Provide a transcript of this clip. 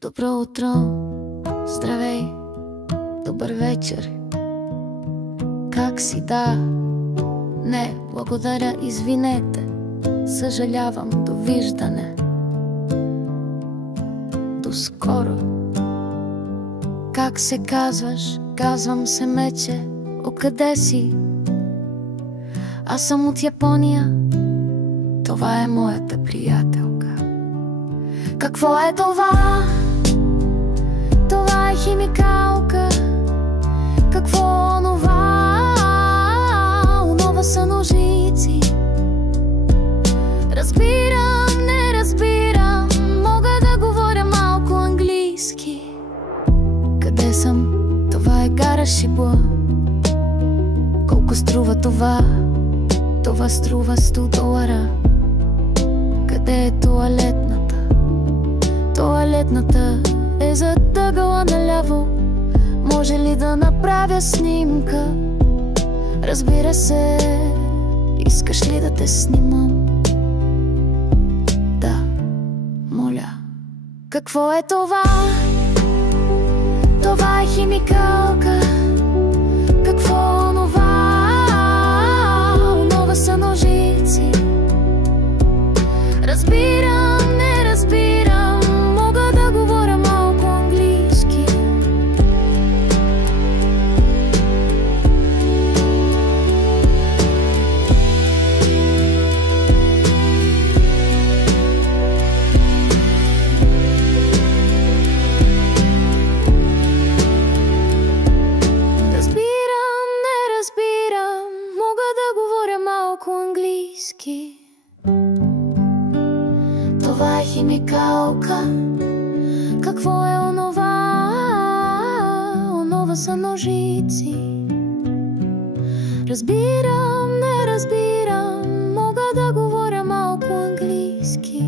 Добро утро, здравей, добър вечер. Как си? Да, не, благодаря, извинете, съжалявам, довиждане. До скоро. Как се казваш? Казвам се Мече. Откъде си? Аз съм от Япония. Това е моята приятелка. Какво е това? Това е химикалка. Какво е онова? Онова са ножици. Разбирам, не разбирам. Мога да говоря малко английски. Къде съм? Това е гара Шибуа. Колко струва това? Това струва $100. Къде е тоалетната? Тоалетната е зад ъгъла наляво. Може ли да направя снимка? Разбира се, искаш ли да те снимам? Да, моля. Какво е това? Това е химикалка. Какво е онова? Онова са ножици. Разбирам, не разбирам. Мога да говоря малко английски. Разбирам, не разбирам. Мога да говоря малко английски. Това е химикалка. Какво е онова? Онова са ножици. Разбирам, не разбирам. Мога да говоря малко английски.